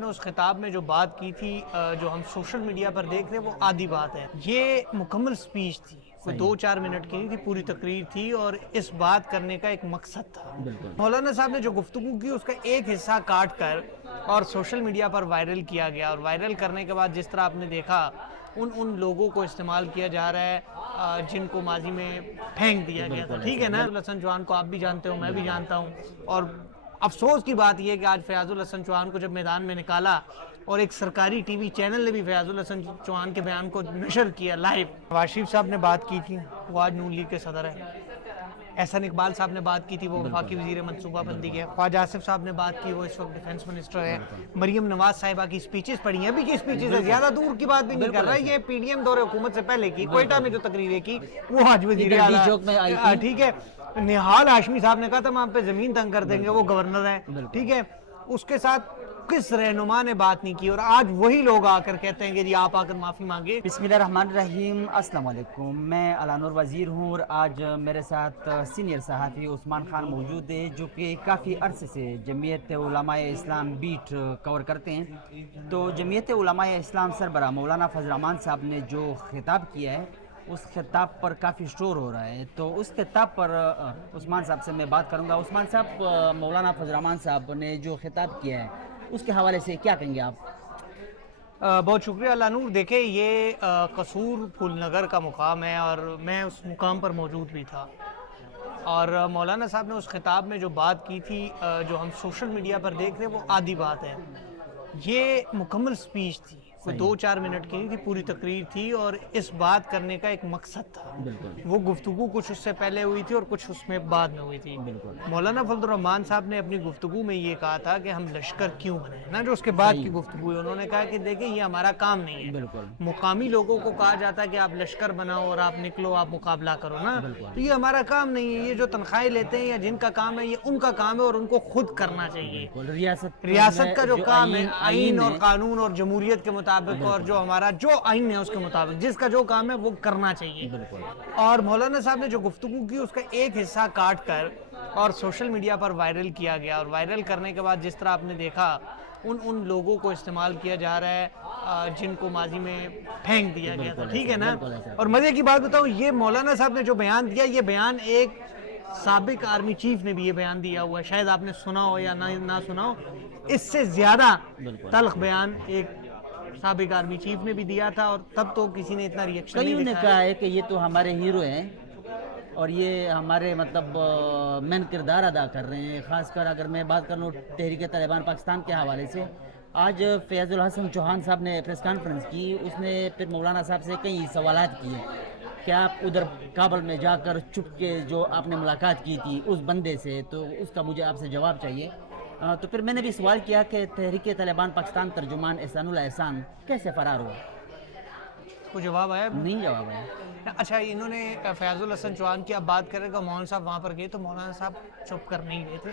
نے اس خطاب میں جو بات کی تھی جو ہم سوشل میڈیا پر دیکھ رہے ہیں وہ آدھی بات ہے. یہ مکمل سپیچ تھی, کوئی 2-4 منٹ کی نہیں تھی, پوری تقریر تھی اور اس بات کرنے کا ایک مقصد تھا. مولانا صاحب نے جو گفتگو کی اس کا ایک حصہ کاٹ کر اور سوشل میڈیا پر وائرل کیا گیا, اور وائرل کرنے کے بعد جس طرح آپ نے دیکھا ان لوگوں کو استعمال کیا جا رہا ہے جن کو ماضی میں پھینک دیا گیا تھا. ٹھیک ہے نا, حسن چوہان کو آپ بھی جانتے ہو, میں بھی جانتا ہوں, اور افسوس کی بات یہ ہے کہ آج فیاض الحسن چوہان کو جب میدان میں نکالا اور ایک سرکاری ٹی وی چینل نے بھی فیاض الحسن چوہان کے بیان کو نشر کیا لائیو. نواز شریف صاحب نے بات کی تھی, وہ آج نون لیگ کے صدر ہیں. احسن اقبال صاحب نے بات کی تھی, وہ وفاقی وزیر منصوبہ بندی کے. خواجہ آصف صاحب نے بات کی, وہ اس وقت ڈیفنس منسٹر ہے. مریم نواز صاحبہ کی سپیچز پڑھی ہیں, ابھی کی سپیچز ہے, زیادہ دور کی بات بھی نہیں کر رہا ہے, یہ پی ڈی ایم دور حکومت سے پہلے کی کوئٹہ میں جو تقریریں کی وہ آج وزیر اعلیٰ. ٹھیک ہے, نہال ہاشمی صاحب نے کہا تھا ہم آپ پہ زمین تنگ کر دیں گے, وہ گورنر ہیں. ٹھیک ہے, اس کے ساتھ کس رہنما نے بات نہیں کی, اور آج وہی لوگ آ کر کہتے ہیں کہ جی آپ آ کر معافی مانگے. بسم اللہ الرحمن الرحیم. السلام علیکم, میں علانور وزیر ہوں اور آج میرے ساتھ سینئر صحافی عثمان خان موجود ہے جو کہ کافی عرصے سے جمعیت علماء اسلام بیٹ کور کرتے ہیں. تو جمعیت علماء اسلام سربراہ مولانا فضل الرحمان صاحب نے جو خطاب کیا ہے اس خطاب پر کافی شور ہو رہا ہے, تو اس خطاب پر عثمان صاحب سے میں بات کروں گا. عثمان صاحب, مولانا فضل الرحمان صاحب نے جو خطاب کیا ہے اس کے حوالے سے کیا کہیں گے آپ؟ بہت شکریہ اللہ نور. دیکھیں, یہ قصور پھول نگر کا مقام ہے اور میں اس مقام پر موجود بھی تھا, اور مولانا صاحب نے اس خطاب میں جو بات کی تھی جو ہم سوشل میڈیا پر دیکھ رہے ہیں وہ آدھی بات ہے. یہ مکمل سپیچ تھی, کوئی 2-4 منٹ کی نہیں تھی, پوری تقریر تھی اور اس بات کرنے کا ایک مقصد تھا. وہ گفتگو کچھ اس سے پہلے ہوئی تھی اور کچھ اس میں بعد میں ہوئی تھی. مولانا فضل الرحمان صاحب نے اپنی گفتگو میں یہ کہا تھا کہ ہم لشکر کیوں بنائیں نا, جو اس کے بعد کی گفتگو ہے, انہوں نے کہا کہ دیکھیں یہ ہمارا کام نہیں ہے. مقامی لوگوں کو کہا جاتا ہے کہ آپ لشکر بناؤ اور آپ نکلو, آپ مقابلہ کرو نا, تو یہ ہمارا کام نہیں ہے. یہ جو تنخواہیں لیتے ہیں یا جن کا کام ہے یہ ان کا کام ہے اور ان کو خود کرنا چاہیے. ریاست کا جو کام ہے آئین اور قانون اور جمہوریت کے مطابق, اور جو ہمارا جو آئین ہے اس کے مطابق جس کا جو کام ہے وہ کرنا چاہیے. اور مولانا صاحب نے جو گفتگو کی اس کا ایک حصہ کاٹ کر اور سوشل میڈیا پر وائرل کیا گیا, اور وائرل کرنے کے بعد جس طرح آپ نے دیکھا ان لوگوں کو استعمال کیا جا رہا ہے جن کو ماضی میں پھینک دیا گیا تھا. ٹھیک ہے نا, اور مزے کی بات بتاؤں, یہ مولانا صاحب نے جو بیان دیا یہ بیان ایک سابق آرمی چیف نے بھی یہ بیان دیا ہوا ہے, شاید آپ نے سنا ہو یا نہ سنا ہو. اس سے زیادہ تلخ بیان ایک سابق آرمی چیف نے بھی دیا تھا, اور تب تو کسی نے اتنا ریئیکشن نہیں کئیوں نے دکھایا. کہا ہے کہ یہ تو ہمارے ہیرو ہیں اور یہ ہمارے مطلب مین کردار ادا کر رہے ہیں. خاص کر اگر میں بات کروں تحریک طالبان پاکستان کے حوالے سے, آج فیاض الحسن چوہان صاحب نے پریس کانفرنس کی, اس نے پھر مولانا صاحب سے کئی سوالات کیے کہ آپ ادھر کابل میں جا کر چھپ کے جو آپ نے ملاقات کی تھی اس بندے سے, تو اس کا مجھے آپ سے جواب چاہیے. تو پھر میں نے بھی سوال کیا کہ تحریک طالبان پاکستان ترجمان احسان اللہ احسان کیسے فرار ہوا؟ کو جواب آیا نہیں جواب آیا. اچھا, انہوں نے فیاض الحسن چوہان کی اب بات کرے گا, مولانا صاحب وہاں پر گئے تو مولانا صاحب چپ کر نہیں گئے تھے.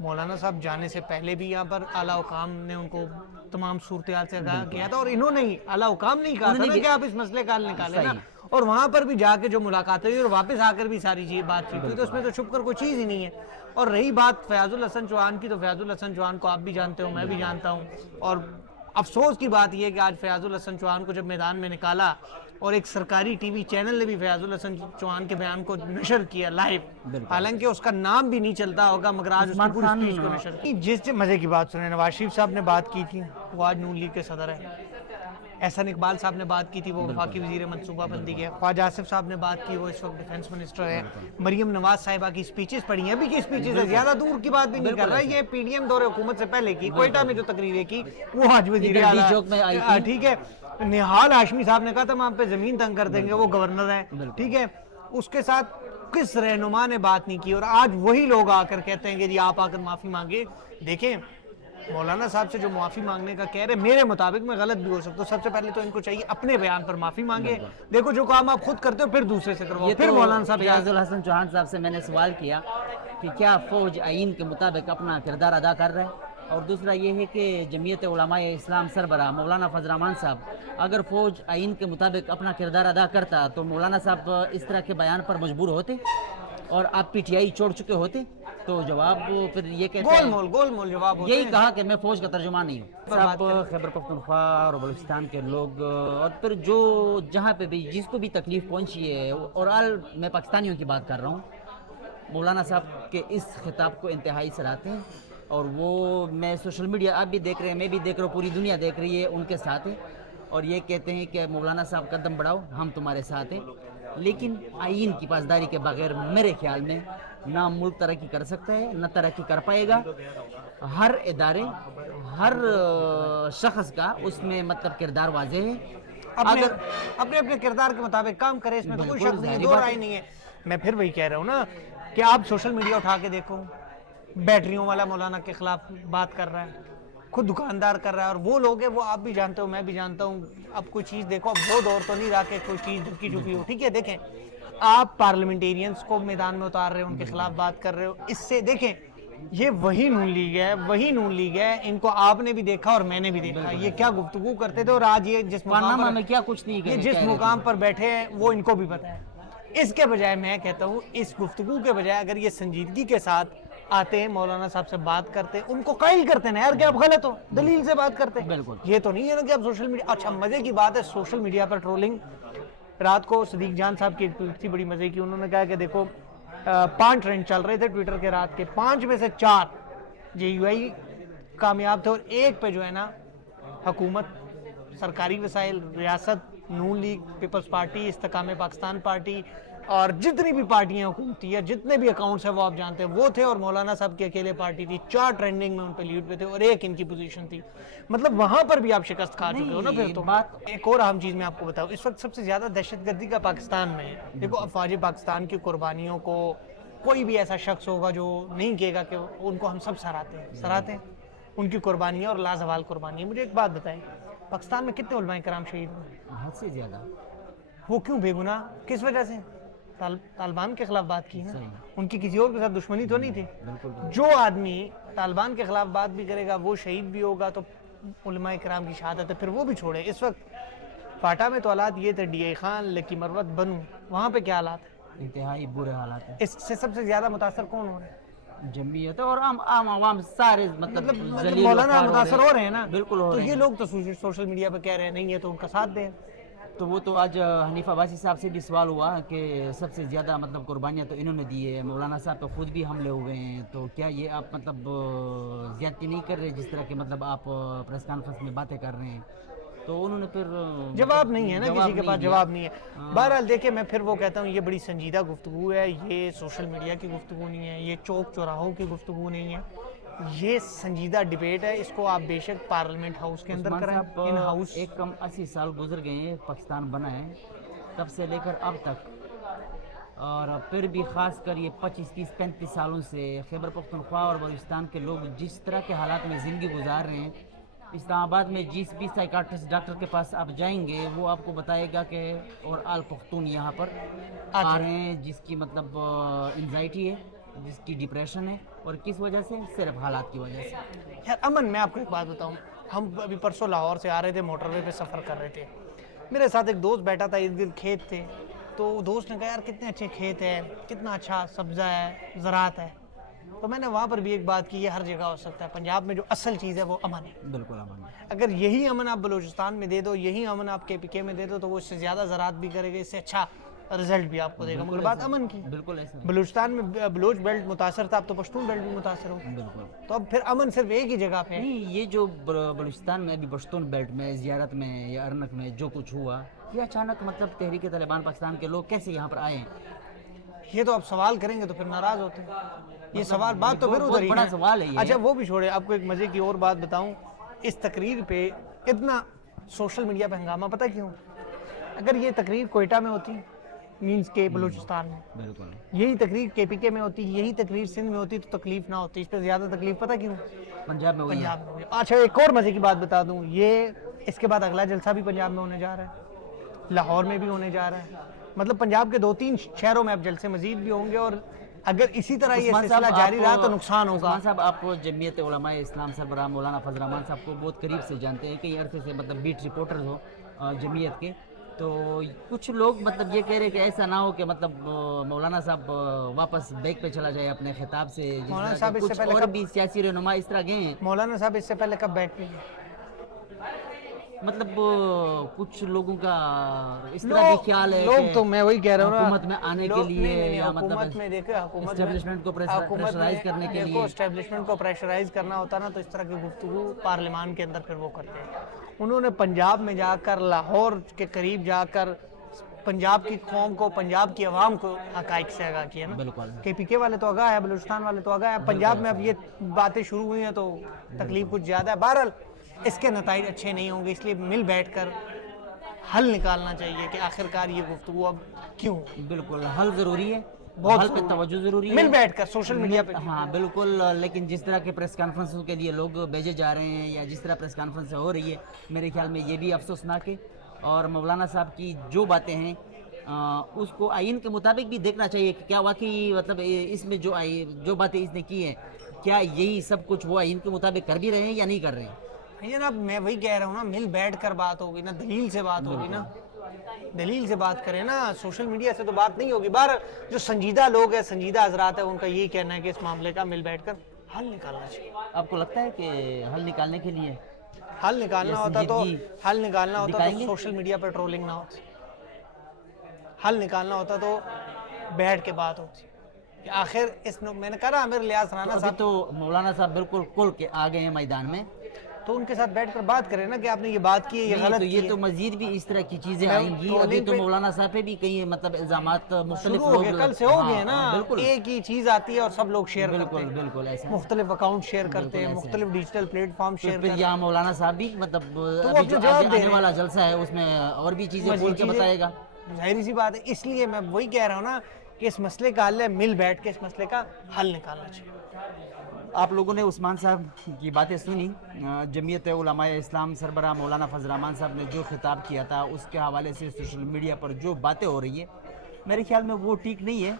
مولانا صاحب جانے سے پہلے بھی یہاں پر اعلیٰ حکام نے ان کو تمام صورتحال سے آگاہ کیا تھا, اور انہوں نے ہی اعلیٰ حکام نہیں کہا تھا کہ آپ اس مسئلے کا حل نکالیں نا, اور وہاں پر بھی جا کے جو ملاقات ہوئی اور واپس آ کر بھی ساری چیز بات چیت ہوئی, تو اس میں تو چھپ کر کوئی چیز ہی نہیں ہے. اور رہی بات فیاض الحسن چوہان کی, تو فیاض الحسن چوہان کو آپ بھی جانتے ہو, میں بھی جانتا ہوں, اور افسوس کی بات یہ ہے کہ آج فیاض الحسن چوہان کو جب میدان میں نکالا اور ایک سرکاری ٹی وی چینل نے بھی فیاض الحسن چوہان کے بیان کو نشر کیا لائیو, حالانکہ اس کا نام بھی نہیں چلتا ہوگا, مگر آج اس کی پوری سپیچ کو نشر کیا. جس مزے کی بات سنیں, نواز شریف صاحب نے بات کی تھی, وہ آج نون لیگ کے صدر ہیں. احسن اقبال صاحب نے بات کی تھی, وہ وفاقی وزیر منصوبہ بندی کے. خواجہ آصف صاحب نے بات کی, وہ اس وقت ڈیفنس منسٹر ہے. مریم نواز صاحبہ کی سپیچز پڑھی ہیں, ابھی کی سپیچز ہے, زیادہ دور کی بات بھی نہیں کر رہا ہے, یہ پی ڈی ایم دور حکومت سے پہلے کی کوئٹہ میں جو تقریریں کی وہ آج وزیر اعلیٰ. ٹھیک ہے, نہال ہاشمی صاحب نے کہا تھا ہم آپ پہ زمین تنگ کر دیں گے, وہ گورنر ہیں. ٹھیک ہے, اس کے ساتھ کس رہنما نے بات نہیں کی, اور آج وہی لوگ آ کر کہتے ہیں کہ جی آپ آ کر معافی مانگے. دیکھیں, مولانا صاحب سے جو معافی مانگنے کا کہہ رہے, میرے مطابق میں غلط بھی ہو سکتا ہوں. سب سے پہلے تو ان کو چاہیے اپنے بیان پر معافی مانگے. دیکھو, جو کام آپ خود کرتے ہو پھر دوسرے سے کرواؤ. پھر مولانا صاحب فیاض الحسن چوہان صاحب سے میں نے سوال کیا کہ کیا فوج آئین کے مطابق اپنا کردار ادا کر رہا ہے, اور دوسرا یہ ہے کہ جمعیت علماء اسلام سربراہ مولانا فضل الرحمان صاحب اگر فوج آئین کے مطابق اپنا کردار ادا کرتا تو مولانا صاحب اس طرح کے بیان پر مجبور ہوتے اور آپ پی ٹی آئی چھوڑ چکے ہوتے؟ تو جواب وہ پھر یہ کہتے ہیں، گول مول جواب ہوتے یہی ہیں. کہا کہ میں فوج کا ترجمان نہیں ہوں. بات سب خیبر پختونخوا اور بلوچستان کے لوگ اور پھر جو جہاں پہ بھی جس کو بھی تکلیف پہنچی ہے، اور میں پاکستانیوں کی بات کر رہا ہوں، مولانا صاحب کے اس خطاب کو انتہائی سراہتے ہیں. اور وہ میں سوشل میڈیا آپ بھی دیکھ رہے ہیں، میں بھی دیکھ رہا ہوں، پوری دنیا دیکھ رہی ہے، ان کے ساتھ ہے. اور یہ کہتے ہیں کہ مولانا صاحب قدم بڑھاؤ، ہم تمہارے ساتھ ہیں. لیکن آئین کی پاسداری کے بغیر میرے خیال میں نہ ملک ترقی کر سکتا ہے، نہ ترقی کر پائے گا. ہر ادارے، ہر شخص کا اس میں مطلب کردار واضح ہے. اپنے کردار کے مطابق کام کرے، اس میں تو کوئی بالکل شک نہیں ہے، ظاہری دو بات رائے نہیں ہے. میں پھر وہی کہہ رہا ہوں نا کہ آپ سوشل میڈیا اٹھا کے دیکھو، بیٹریوں والا مولانا کے خلاف بات کر رہا ہے، خود دکاندار کر رہا ہے، اور وہ لوگ ہیں، وہ آپ بھی جانتے ہو، میں بھی جانتا ہوں. اب کوئی چیز دیکھو، اب وہ دور تو نہیں رہا کہ کوئی چیز ڈھکی چھپی ہو. ٹھیک ہے، دیکھیں آپ پارلیمنٹیرینز کو میدان میں اتار رہے ہو، ان کے خلاف بات کر رہے ہو. اس سے دیکھیں یہ وہی نون لیگ ہے، ان کو آپ نے بھی دیکھا اور میں نے بھی دیکھا یہ کیا گفتگو کرتے تھے. اور آج یہ جس پارلمان میں کیا کچھ نہیں یہ جس مقام پر بیٹھے ہیں وہ ان کو بھی پتہ ہے. اس کے بجائے میں کہتا ہوں، اس گفتگو کے بجائے اگر یہ سنجیدگی کے ساتھ آتے ہیں، مولانا صاحب سے بات کرتے ہیں، ان کو قائل کرتے ہیں یار کہ آپ غلط ہو، دلیل سے بات کرتے ہیں. بالکل. یہ تو نہیں ہے نا کہ آپ سوشل میڈیا. اچھا مزے کی بات ہے، سوشل میڈیا پر ٹرولنگ. رات کو صدیق جان صاحب کی ایک ٹویٹ تھی بڑی مزے کی، انہوں نے کہا کہ دیکھو 5 ٹرینڈ چل رہے تھے ٹویٹر کے رات کے، 5 میں سے 4 JUI کامیاب تھے، اور ایک پہ جو ہے نا حکومت، سرکاری وسائل، ریاست، نون لیگ، پیپلز پارٹی، استحکام پاکستان پارٹی اور جتنی بھی پارٹیاں حکومتی ہے، جتنے بھی اکاؤنٹس ہیں وہ آپ جانتے ہیں، وہ تھے. اور مولانا صاحب کی اکیلے پارٹی تھی. 4 ٹرینڈنگ میں ان پہ لیڈ پہ تھے اور ایک ان کی پوزیشن تھی. مطلب وہاں پر بھی آپ شکست کھا چکے ہو نا. پھر تو ایک اور اہم چیز میں آپ کو بتاؤں، اس وقت سب سے زیادہ دہشت گردی کا پاکستان میں ہے. دیکھو افواج پاکستان کی قربانیوں کو کوئی بھی ایسا شخص ہوگا جو نہیں کہے گا کہ ان کو ہم سب سراہتے ہیں ان کی قربانیاں اور لازوال قربانیاں. مجھے ایک بات بتائیں، پاکستان میں کتنے علماء کرام شہید ہوئے؟ حد سے زیادہ. وہ کیوں بے گناہ؟ کس وجہ سے؟ طالبان کے خلاف بات کی نا. ان کی کسی اور کے ساتھ دشمنی تو نہیں تھی. جو آدمی طالبان کے خلاف بات بھی کرے گا وہ شہید بھی ہوگا تو علماء کرام کی شہادت ہے، پھر وہ بھی چھوڑے. اس وقت فاٹا میں تو حالات یہ تھے، DI خان، لکی مروت، بنو، وہاں پہ کیا حالات ہیں؟ انتہائی برے حالات ہیں. اس سے سب سے زیادہ متاثر کون ہو رہے ہیں؟ جمعیت اور عام عوام سارے مطلب ذلیل مولانا وخوار متاثر ہو رہے ہیں نا. بالکل ہو تو رہے یہ ہیں. لوگ تو سوشل میڈیا پہ کہہ رہے ہیں نہیں ہے تو ان کا ساتھ دیں. تو وہ تو آج حنیف عباسی صاحب سے بھی سوال ہوا کہ سب سے زیادہ مطلب قربانیاں تو انہوں نے دی ہے، مولانا صاحب تو خود بھی حملے ہوئے ہیں، تو کیا یہ آپ مطلب زیادتی نہیں کر رہے جس طرح کہ مطلب آپ پریس کانفرنس میں باتیں کر رہے ہیں؟ تو انہوں نے پھر جواب نہیں ہے نا، کسی کے پاس جواب نہیں ہے. بہرحال دیکھیں میں پھر وہ کہتا ہوں یہ بڑی سنجیدہ گفتگو ہے، یہ سوشل میڈیا کی گفتگو نہیں ہے، یہ چوک چوراہوں کی گفتگو نہیں ہے، یہ سنجیدہ ڈیبیٹ ہے. اس کو آپ بے شک پارلیمنٹ ہاؤس کے اندر کریں، ان ہاؤس. ایک کم 80 سال گزر گئے ہیں پاکستان بنا ہے تب سے لے کر اب تک، اور پھر بھی خاص کر یہ 25 30 35 سالوں سے خیبر پختونخوا اور بلوچستان کے لوگ جس طرح کے حالات میں زندگی گزار رہے ہیں. اسلام آباد میں جس بھی سائیکاٹرسٹ ڈاکٹر کے پاس آپ جائیں گے وہ آپ کو بتائے گا کہ اور آل پختون یہاں پر آ رہے ہیں جس کی مطلب انزائٹی ہے، جس کی ڈپریشن ہے، اور کس وجہ سے؟ صرف حالات کی وجہ سے. یار امن، میں آپ کو ایک بات بتاؤں، ہم ابھی پرسوں لاہور سے آ رہے تھے، موٹر وے پہ سفر کر رہے تھے، میرے ساتھ ایک دوست بیٹھا تھا، ارد گرد کھیت تھے، تو دوست نے کہا یار کتنے اچھے کھیت ہیں، کتنا اچھا سبزہ ہے، زراعت ہے. تو میں نے وہاں پر بھی ایک بات کی، یہ ہر جگہ ہو سکتا ہے، پنجاب میں جو اصل چیز ہے وہ امن ہے. بالکل امن ہے. اگر یہی امن آپ بلوچستان میں دے دو، یہی امن آپ KPK میں دے دو، تو وہ اس سے زیادہ زراعت بھی کرے گا، اس سے اچھا رزلٹ بھی آپ کو دے گا. مگر بات امن کی، بالکل ایسا بلوچستان میں بلوچ بیلٹ متاثر تھا، اب تو پشتون بیلٹ بھی متاثر ہو. بالکل. تو اب پھر امن صرف ایک ہی جگہ پہ ہے. نہیں، یہ جو بلوچستان میں ابھی پشتون بیلٹ میں زیارت میں یا ارنک میں جو کچھ ہوا، یہ اچانک مطلب تحریک طالبان پاکستان کے لوگ کیسے یہاں پر آئے ہیں؟ یہ تو آپ سوال کریں گے تو پھر ناراض ہوتے ہیں. یہ سوال بات تو پھر بہت ادھر ہی بڑا ہے. سوال ہے یہ. اچھا وہ بھی چھوڑے، آپ کو ایک مزے کی اور بات بتاؤں، اس تقریر پہ اتنا سوشل میڈیا پہ ہنگامہ پتہ کیوں؟ اگر یہ تقریر کوئٹہ میں ہوتی، مینز کے بلوچستان میں، بالکل یہی تقریر KPK میں ہوتی، یہی تقریر سندھ میں ہوتی تو تکلیف نہ ہوتی. اس پہ زیادہ تکلیف پتہ کیوں؟ پنجاب میں ہوئی ہے. پنجاب میں ہوئی. اچھا ایک اور مزے کی بات بتا دوں، یہ اس کے بعد اگلا جلسہ بھی پنجاب میں ہونے جا رہا ہے، لاہور میں بھی ہونے جا رہا ہے. مطلب پنجاب کے 2-3 شہروں میں اب جلسے مزید بھی ہوں گے، اور اگر اسی طرح یہ سلسلہ جاری رہا تو نقصان ہوگا. عثمان صاحب آپ کو جمعیت علماء اسلام سربراہ مولانا فضل الرحمان صاحب کو بہت قریب سے جانتے ہیں، کئی عرصے سے مطلب بیٹ رپورٹرز ہو جمعیت کے، تو کچھ لوگ مطلب یہ کہہ رہے کہ ایسا نہ ہو کہ مطلب مولانا صاحب واپس بیک پہ چلا جائے اپنے خطاب سے، جس مولانا طرح صاحب کہ اس سے کچھ پہلے اور کب بھی سیاسی رہنما اس طرح گئے ہیں، مولانا صاحب اس سے پہلے کب بیٹھ پہ گئے؟ مطلب کچھ لوگوں کا اس طرح بھی خیال ہے لوگ کہ تو میں وہی کہہ رہا ہوں نا، حکومت میں آنے کے لیے یا مطلب حکومت میں دیکھیں، حکومت اسٹیبلشمنٹ کو پریشرائز کرنے کے لیے، اسٹیبلشمنٹ کو پریشرائز کرنا ہوتا نا تو اس طرح کی گفتگو پارلیمان کے اندر پھر وہ کرتے ہیں. انہوں نے پنجاب میں جا کر، لاہور کے قریب جا کر پنجاب کی قوم کو، پنجاب کی عوام کو حقائق سے آگاہ کیا نا. بالکل کے پی کے والے تو آگاہ ہے، بلوچستان والے تو آگاہ ہے، پنجاب میں اب یہ باتیں شروع ہوئی ہیں تو تکلیف کچھ زیادہ ہے. بہرحال اس کے نتائج اچھے نہیں ہوں گے، اس لیے مل بیٹھ کر حل نکالنا چاہیے کہ آخرکار یہ گفتگو اب کیوں. بالکل حل ضروری ہے، بہت حل پہ توجہ ضروری ہے، مل بیٹھ کر سوشل میڈیا پہ. ہاں بالکل. لیکن جس طرح کے پریس کانفرنسوں کے لیے لوگ بھیجے جا رہے ہیں یا جس طرح پریس کانفرنس ہو رہی ہے، میرے خیال میں یہ بھی افسوسناک ہے. اور مولانا صاحب کی جو باتیں ہیں اس کو آئین کے مطابق بھی دیکھنا چاہیے کہ کیا واقعی مطلب اس میں جو باتیں اس نے کی ہیں، کیا یہی سب کچھ وہ آئین کے مطابق کر بھی رہے ہیں یا نہیں کر رہے ہیں. جناب میں وہی کہہ رہا ہوں نا، مل بیٹھ کر بات ہوگی نا، دلیل سے بات ہوگی نا، دلیل سے بات کریں نا، سوشل میڈیا سے تو بات نہیں ہوگی. بار جو سنجیدہ لوگ ہیں، سنجیدہ حضرات ہیں، ان کا یہی کہنا ہے کہ اس معاملے کا مل بیٹھ کر حل نکالنا چاہیے. آپ کو لگتا ہے کہ حل نکالنے کے لیے حل نکالنا ہوتا تو دکھائیں گے؟ سوشل میڈیا پہ ٹرولنگ نہ ہوتی. حل نکالنا ہوتا تو بیٹھ کے بات ہوتی. کہ آخر میں نے کہا امیر الیاس رانا ابھی صاحب تو مولانا صاحب بالکل کھل کے آ گئے ہیں میدان میں، تو ان کے ساتھ بیٹھ کر بات کریں نا کہ آپ نے یہ بات کی ہے، یہ نہیں غلط تو کی یہ ہے. تو مزید بھی اس طرح کی چیزیں آئیں گی. ابھی تو مولانا صاحب پہ بھی کئی مطلب الزامات مختلف شروع ہو گئے، کل سے ہو گئے نا. بالکل ایک ہی چیز آتی ہے اور سب لوگ شیئر کرتے بالکل ہیں، بالکل ایسا ہے. مختلف اکاؤنٹ شیئر کرتے ہیں، بالکل ایسا مختلف ڈیجیٹل پلیٹ فارم شیئر پھر کرتے یہاں مولانا صاحب بھی مطلب ابھی اپنے جو جواب دے آنے رہے والا جلسہ ہے اس میں اور بھی چیزیں کھول کے ہیں. بتائے گا. ظاہری سی بات ہے، اس لیے میں وہی کہہ رہا ہوں نا کہ اس مسئلے کا حل ہے مل بیٹھ کے اس مسئلے کا حل نکالنا چاہیے. آپ لوگوں نے عثمان صاحب کی باتیں سنی. جمعیت علماء اسلام سربراہ مولانا فضل الرحمان صاحب نے جو خطاب کیا تھا اس کے حوالے سے سوشل میڈیا پر جو باتیں ہو رہی ہیں میرے خیال میں وہ ٹھیک نہیں ہے.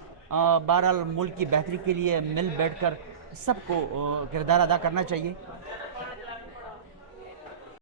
بہرحال ملک کی بہتری کے لیے مل بیٹھ کر سب کو کردار ادا کرنا چاہیے.